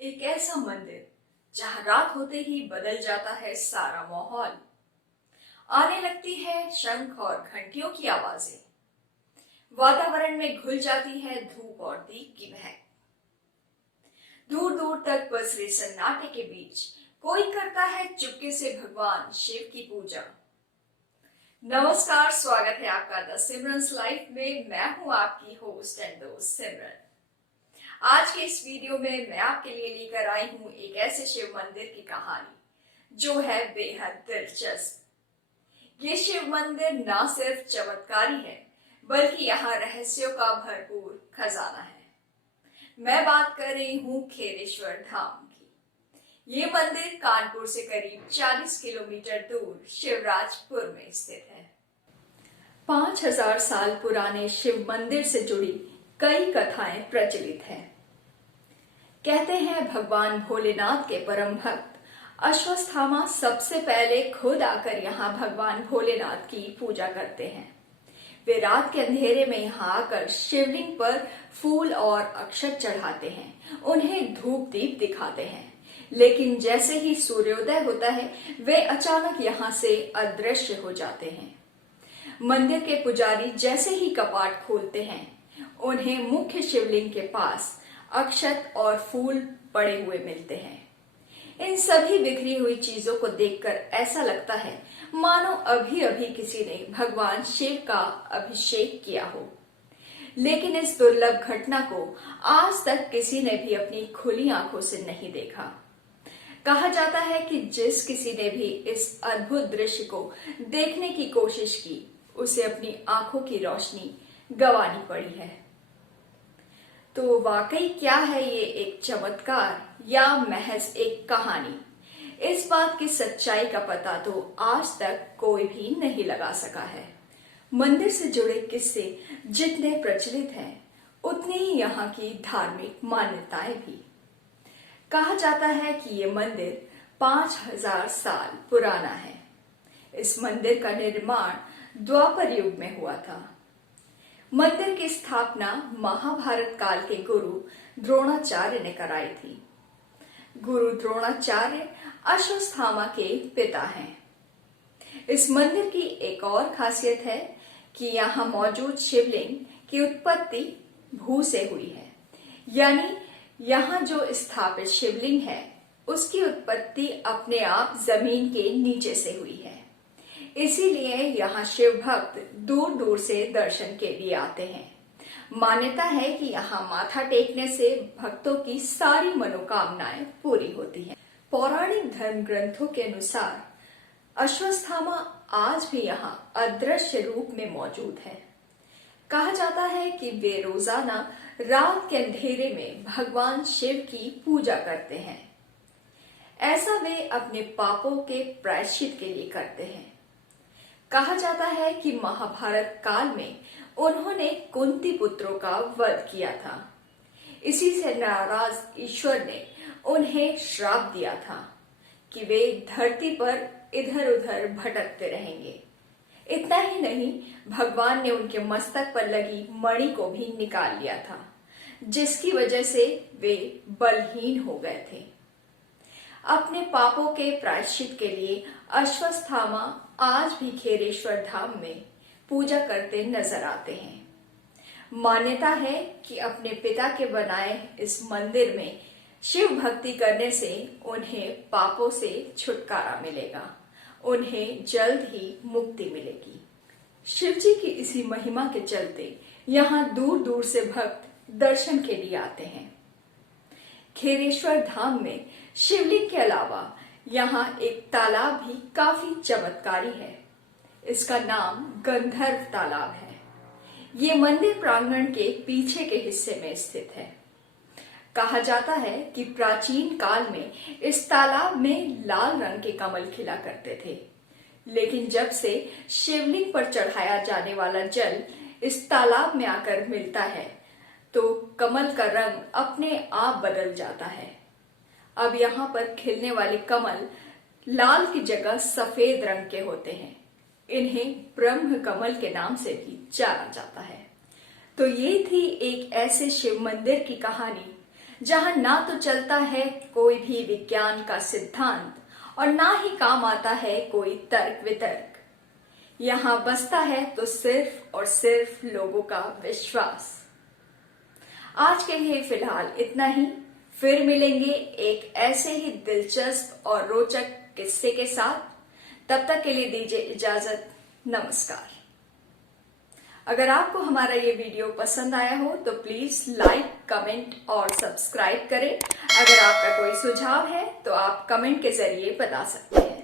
एक ऐसा मंदिर जहां रात होते ही बदल जाता है सारा माहौल। आने लगती है शंख और घंटियों की आवाजें। वातावरण में घुल जाती है धूप और दीप की महक। दूर दूर तक पसरे सन्नाटे के बीच कोई करता है चुपके से भगवान शिव की पूजा। नमस्कार, स्वागत है आपका द सिमरन लाइफ में। मैं हूं आपकी होस्ट एंड दोस्त सिमरन। आज के इस वीडियो में मैं आपके लिए लेकर आई हूं एक ऐसे शिव मंदिर की कहानी जो है बेहद दिलचस्प। ये शिव मंदिर ना सिर्फ चमत्कारी है बल्कि यहाँ रहस्यों का भरपूर खजाना है। मैं बात कर रही हूँ खेरेश्वर धाम की। ये मंदिर कानपुर से करीब 40 किलोमीटर दूर शिवराजपुर में स्थित है। 5000 साल पुराने शिव मंदिर से जुड़ी कई कथाएं प्रचलित हैं। कहते हैं भगवान भोलेनाथ के परम भक्त अश्वत्थामा सबसे पहले खुद आकर यहाँ भगवान भोलेनाथ की पूजा करते हैं। वे रात के अंधेरे में यहाँ आकर शिवलिंग पर फूल और अक्षत चढ़ाते हैं, उन्हें धूप दीप दिखाते हैं। लेकिन जैसे ही सूर्योदय होता है वे अचानक यहाँ से अदृश्य हो जाते हैं। मंदिर के पुजारी जैसे ही कपाट खोलते हैं उन्हें मुख्य शिवलिंग के पास अक्षत और फूल पड़े हुए मिलते हैं। इन सभी बिखरी हुई चीजों को देखकर ऐसा लगता है मानो अभी अभी किसी ने भगवान शिव का अभिषेक किया हो। लेकिन इस दुर्लभ घटना को आज तक किसी ने भी अपनी खुली आंखों से नहीं देखा। कहा जाता है कि जिस किसी ने भी इस अद्भुत दृश्य को देखने की कोशिश की उसे अपनी आंखों की रोशनी गंवानी पड़ी है। तो वाकई क्या है ये एक चमत्कार या महज एक कहानी? इस बात की सच्चाई का पता तो आज तक कोई भी नहीं लगा सका है। मंदिर से जुड़े किस्से जितने प्रचलित हैं उतनी ही यहाँ की धार्मिक मान्यताएं भी। कहा जाता है कि ये मंदिर 5000 साल पुराना है। इस मंदिर का निर्माण द्वापर युग में हुआ था। मंदिर की स्थापना महाभारत काल के गुरु द्रोणाचार्य ने कराई थी। गुरु द्रोणाचार्य अश्वत्थामा के पिता हैं। इस मंदिर की एक और खासियत है कि यहाँ मौजूद शिवलिंग की उत्पत्ति भू से हुई है, यानी यहाँ जो स्थापित शिवलिंग है उसकी उत्पत्ति अपने आप जमीन के नीचे से हुई है। इसीलिए यहाँ शिव भक्त दूर दूर से दर्शन के लिए आते हैं। मान्यता है कि यहाँ माथा टेकने से भक्तों की सारी मनोकामनाएं पूरी होती हैं। पौराणिक धर्म ग्रंथों के अनुसार अश्वत्थामा आज भी यहाँ अदृश्य रूप में मौजूद है। कहा जाता है कि वे रोजाना रात के अंधेरे में भगवान शिव की पूजा करते हैं। ऐसा वे अपने पापों के प्रायश्चित के लिए करते हैं। कहा जाता है कि महाभारत काल में उन्होंने कुंती पुत्रों का वध किया था। इसी से नाराज ईश्वर ने उन्हें श्राप दिया था कि वे धरती पर इधर उधर भटकते रहेंगे। इतना ही नहीं, भगवान ने उनके मस्तक पर लगी मणि को भी निकाल लिया था, जिसकी वजह से वे बलहीन हो गए थे। अपने पापों के प्रायश्चित के लिए अश्वत्थामा आज भी खेरेश्वर धाम में पूजा करते नजर आते हैं। मान्यता है कि अपने पिता के बनाए इस मंदिर में शिव भक्ति करने से उन्हें पापों से छुटकारा मिलेगा, उन्हें जल्द ही मुक्ति मिलेगी। शिव जी की इसी महिमा के चलते यहाँ दूर दूर से भक्त दर्शन के लिए आते हैं। खेरेश्वर धाम में शिवलिंग के अलावा यहाँ एक तालाब भी काफी चमत्कारी है। इसका नाम गंधर्व तालाब है। ये मंदिर प्रांगण के पीछे के हिस्से में स्थित है। कहा जाता है कि प्राचीन काल में इस तालाब में लाल रंग के कमल खिला करते थे, लेकिन जब से शिवलिंग पर चढ़ाया जाने वाला जल इस तालाब में आकर मिलता है तो कमल का रंग अपने आप बदल जाता है। अब यहाँ पर खिलने वाले कमल लाल की जगह सफेद रंग के होते हैं। इन्हें ब्रह्म कमल के नाम से भी जाना जाता है। तो ये थी एक ऐसे शिव मंदिर की कहानी जहां ना तो चलता है कोई भी विज्ञान का सिद्धांत और ना ही काम आता है कोई तर्क वितर्क। यहां बसता है तो सिर्फ और सिर्फ लोगों का विश्वास। आज के लिए फिलहाल इतना ही। फिर मिलेंगे एक ऐसे ही दिलचस्प और रोचक किस्से के साथ। तब तक के लिए दीजिए इजाजत। नमस्कार। अगर आपको हमारा ये वीडियो पसंद आया हो तो प्लीज लाइक, कमेंट और सब्सक्राइब करें। अगर आपका कोई सुझाव है तो आप कमेंट के जरिए बता सकते हैं।